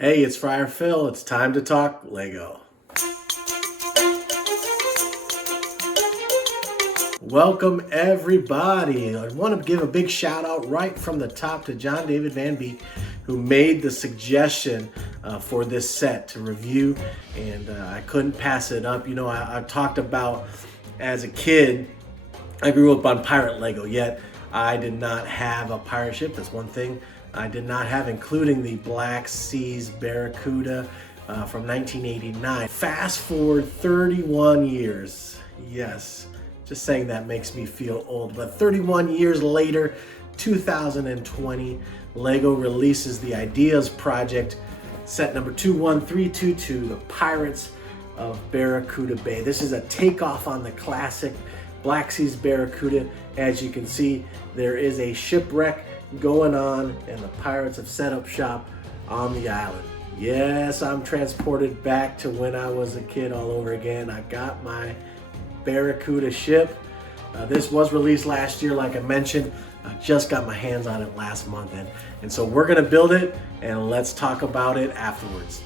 Hey, it's Friar Phil. It's time to talk Lego. Welcome, everybody. I want to give a big shout out right from the top to John David Van Beek, who made the suggestion for this set to review, and I couldn't pass it up. I've talked about as a kid, I grew up on pirate Lego, yet I did not have a pirate ship. That's one thing I did not have, including the Black Seas Barracuda from 1989. Fast forward 31 years. Yes, just saying that makes me feel old. But 31 years later, 2020, Lego releases the Ideas Project, set number 21322, the Pirates of Barracuda Bay. This is a takeoff on the classic Black Seas Barracuda. As you can see, there is a shipwreck going on, and the pirates have set up shop on the island. Yes, I'm transported back to when I was a kid all over again. I got my Barracuda ship. This was released last year, like I mentioned. I just got my hands on it last month, and so we're gonna build it, and let's talk about it afterwards.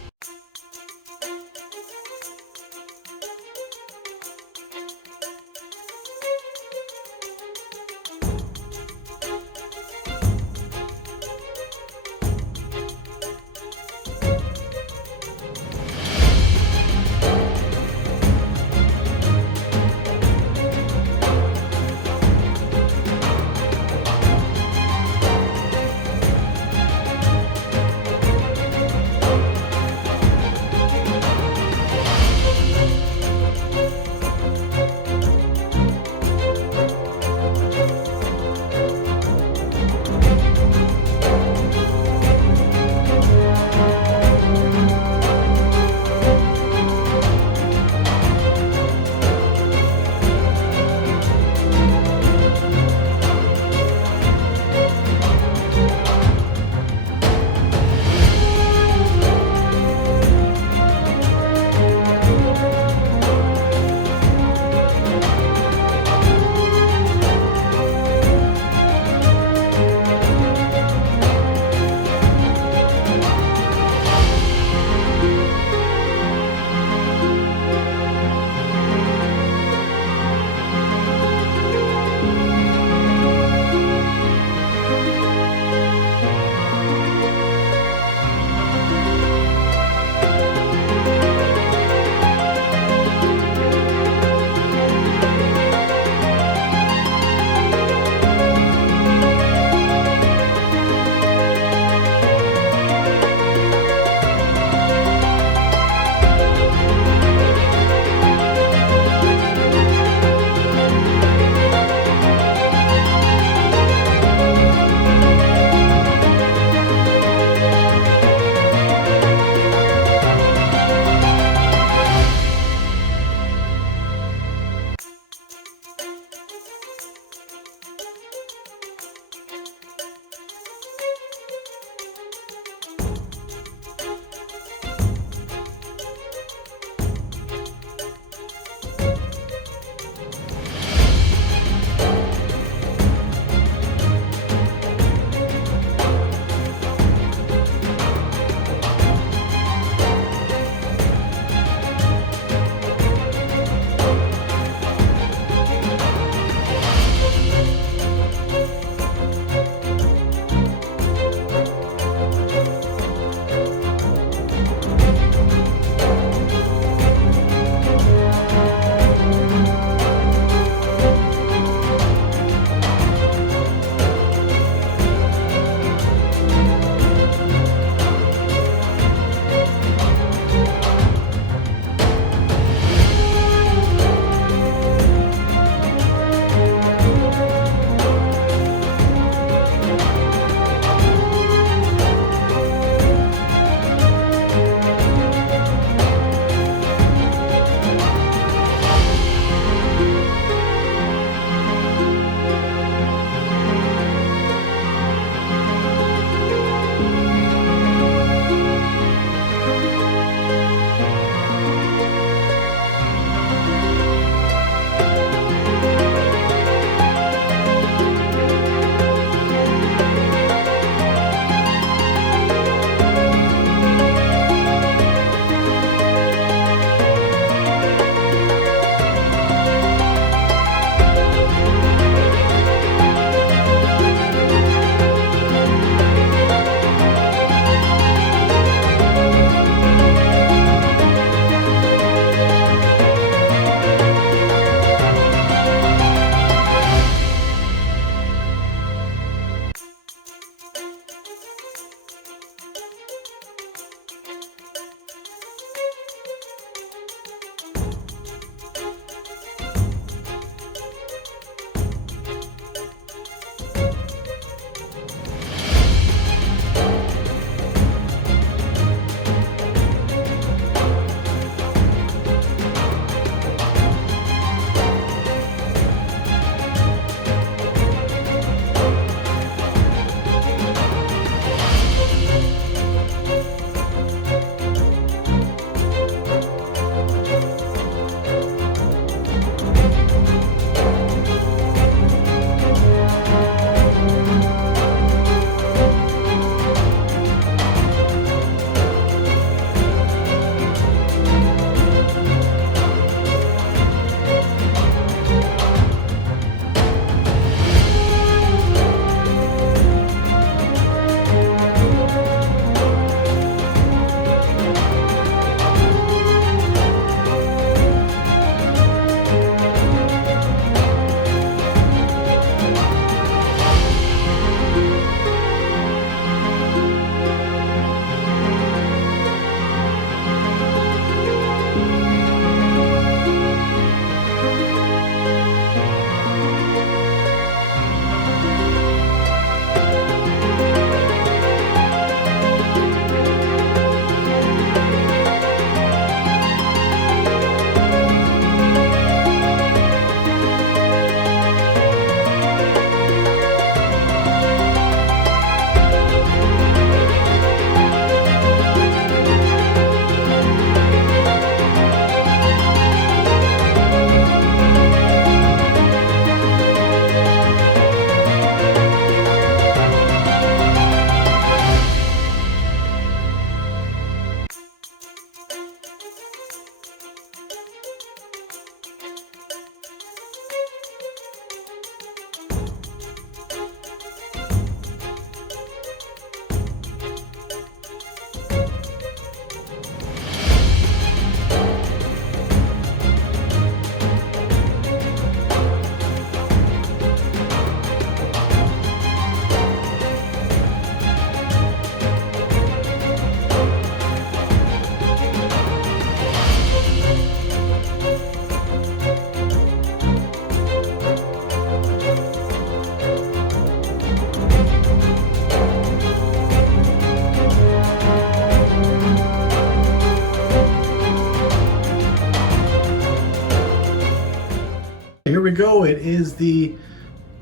here we go. It is the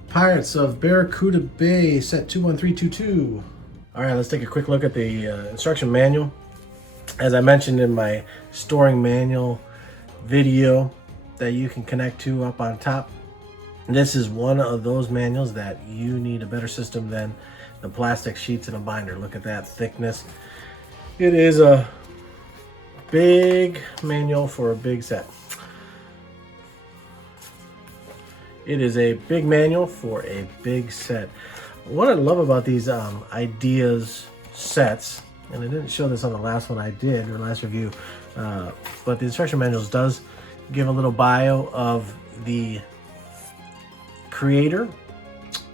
Pirates of Barracuda Bay, set 21322. All right, let's take a quick look at the instruction manual. As I mentioned in my storing manual video that you can connect to up on top, this is one of those manuals that you need a better system than the plastic sheets in a binder. Look at that thickness. It is a big manual for a big set. It is a big manual for a big set. What I love about these ideas sets, and I didn't show this on the last one I did, or last review, but the instruction manuals does give a little bio of the creator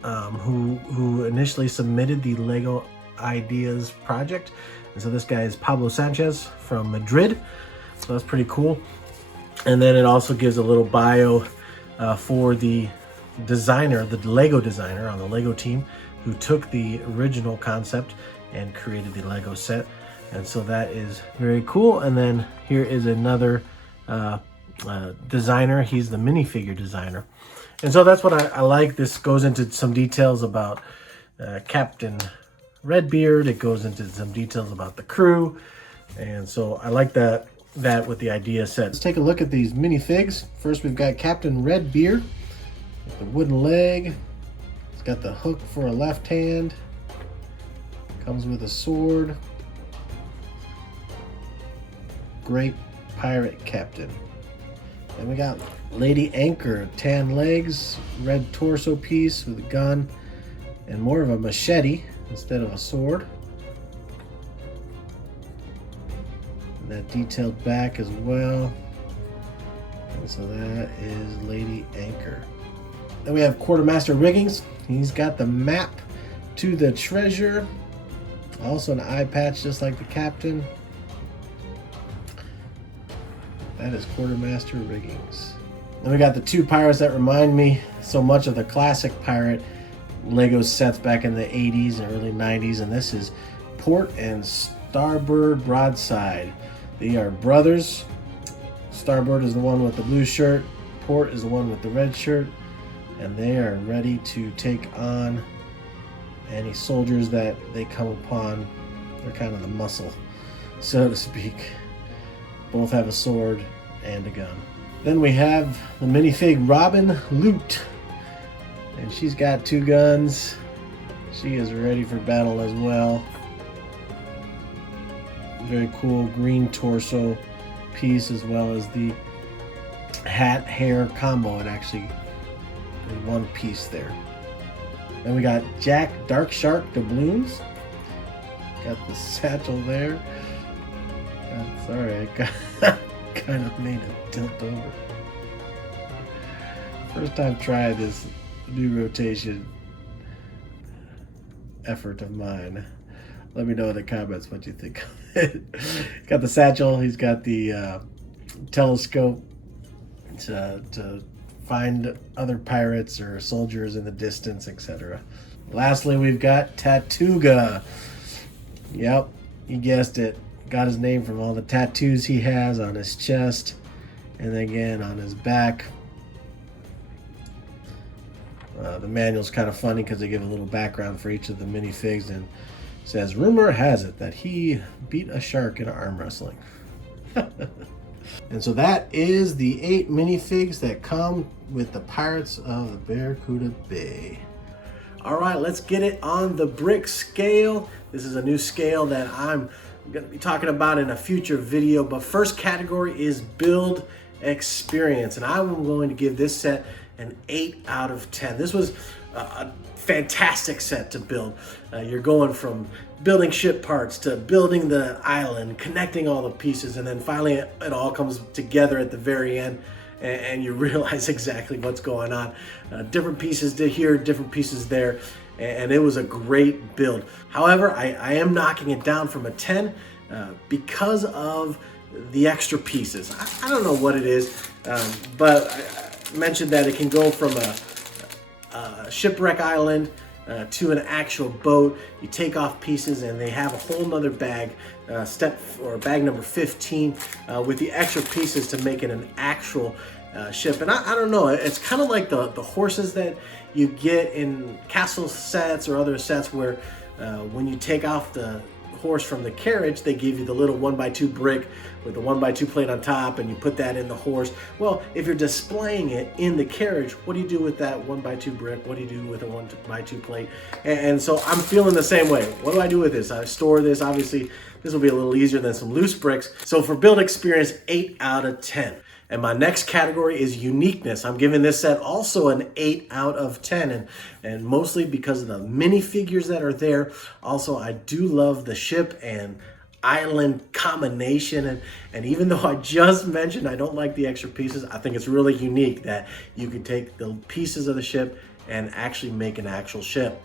who initially submitted the Lego Ideas project. And so this guy is Pablo Sanchez from Madrid. So that's pretty cool. And then it also gives a little bio for the designer, the Lego designer on the Lego team, who took the original concept and created the Lego set. And so that is very cool. And then here is another designer. He's the minifigure designer. And so that's what I like. This goes into some details about Captain Redbeard. It goes into some details about the crew. And so I like that with the idea set. Let's take a look at these minifigs. First, we've got Captain Redbeard with the wooden leg. It's got the hook for a left hand. Comes with a sword. Great pirate captain. And we got Lady Anchor, tan legs, red torso piece with a gun, and more of a machete instead of a sword. And that detailed back as well. And so that is Lady Anchor. Then we have Quartermaster Riggings. He's got the map to the treasure. Also an eye patch just like the captain. That is Quartermaster Riggings. Then we got the two pirates that remind me so much of the classic pirate Lego sets back in the 80s and early 90s. And this is Port and Starboard Broadside. They are brothers. Starboard is the one with the blue shirt. Port is the one with the red shirt. And they are ready to take on any soldiers that they come upon. They're kind of the muscle, so to speak. Both have a sword and a gun. Then we have the minifig Robin Loot. And she's got two guns. She is ready for battle as well. Very cool green torso piece, as well as the hat hair combo. It actually is one piece there. Then we got Jack Dark Shark doubloons. Got the satchel there. Sorry, I got kind of made it tilt over. First time trying this new rotation effort of mine. Let me know in the comments what you think of it. Got the satchel. He's got the telescope to find other pirates or soldiers in the distance, etc. Lastly, we've got Tatuga. Yep, you guessed it. Got his name from all the tattoos he has on his chest and again on his back. The manual's kind of funny because they give a little background for each of the minifigs, and says, rumor has it that he beat a shark in arm wrestling. And so that is the 8 minifigs that come with the Pirates of the Barracuda Bay. All right, let's get it on the brick scale. This is a new scale that I'm going to be talking about in a future video, but first category is build experience, and I'm going to give this set an 8 out of 10. This was a fantastic set to build. You're going from building ship parts to building the island, connecting all the pieces, and then finally it all comes together at the very end, and you realize exactly what's going on. Different pieces here, different pieces there, and it was a great build. However, I am knocking it down from a 10 because of the extra pieces. I don't know what it is, but I mentioned that it can go from a shipwreck island to an actual boat. You take off pieces and they have a whole nother bag, bag number 15, with the extra pieces to make it an actual ship. And I don't know, it's kind of like the horses that you get in castle sets or other sets where when you take off the horse from the carriage, they give you the little 1x2 brick with the 1x2 plate on top, and you put that in the horse. Well, if you're displaying it in the carriage, what do you do with that 1x2 brick? What do you do with a 1x2 plate? And so I'm feeling the same way. What do I do with this? I store this. Obviously, this will be a little easier than some loose bricks. So for build experience, 8 out of 10. And my next category is uniqueness. I'm giving this set also an 8 out of 10, and mostly because of the minifigures that are there. Also, I do love the ship and island combination, and even though I just mentioned I don't like the extra pieces, I think it's really unique that you can take the pieces of the ship and actually make an actual ship.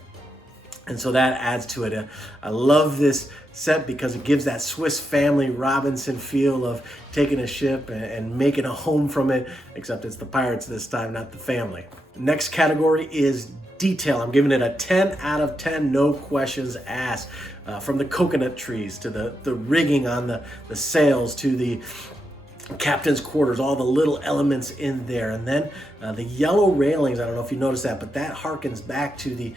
And so that adds to it. I love this set because it gives that Swiss Family Robinson feel of taking a ship and making a home from it, except it's the pirates this time, not the family. Next category is detail. I'm giving it a 10 out of 10, no questions asked. From the coconut trees to the rigging on the sails to the captain's quarters, all the little elements in there. And then the yellow railings, I don't know if you noticed that, but that harkens back to the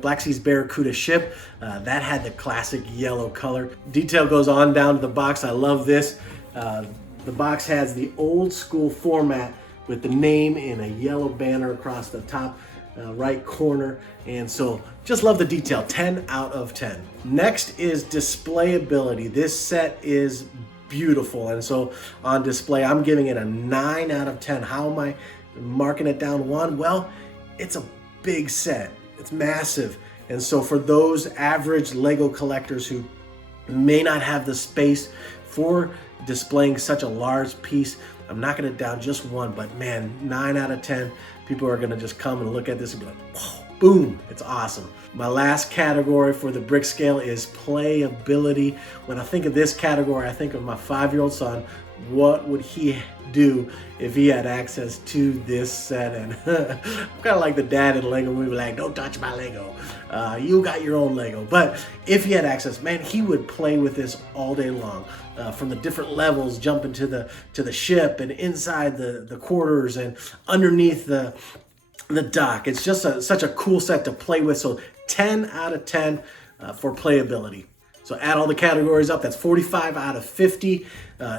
Black Sea's Barracuda ship. That had the classic yellow color. Detail goes on down to the box. I love this. The box has the old school format with the name in a yellow banner across the top right corner. And so just love the detail. 10 out of 10. Next is displayability. This set is beautiful, and so on display I'm giving it a 9 out of 10. How am I marking it down 1? Well, it's a big set, it's massive, and so for those average Lego collectors who may not have the space for displaying such a large piece, I'm knocking it down just 1, but man, 9 out of 10. People are gonna just come and look at this and be like, whoa, boom, it's awesome. My last category for the brick scale is playability. When I think of this category, I think of my 5-year-old son. What would he do if he had access to this set? And I'm kind of like the dad in Lego movie, like, don't touch my Lego. You got your own Lego. But if he had access, man, he would play with this all day long. From the different levels, jumping to the ship and inside the quarters and underneath the dock. It's just such a cool set to play with. So 10 out of 10 for playability. So add all the categories up, that's 45 out of 50.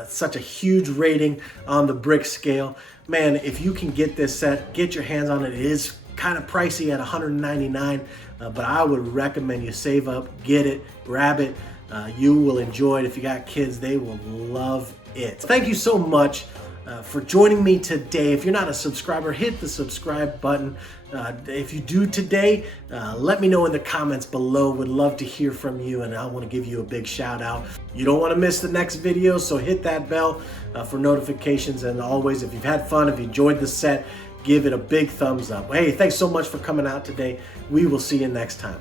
Such a huge rating on the brick scale. Man, if you can get this set, get your hands on it. It is kind of pricey at $199, but I would recommend you save up, get it, grab it. You will enjoy it. If you got kids, they will love it. Thank you so much for joining me today. If you're not a subscriber, hit the subscribe button. If you do today, let me know in the comments below. Would love to hear from you, and I want to give you a big shout out. You don't want to miss the next video, so hit that bell for notifications. And always, if you've had fun, if you enjoyed the set, give it a big thumbs up. Hey, thanks so much for coming out today. We will see you next time.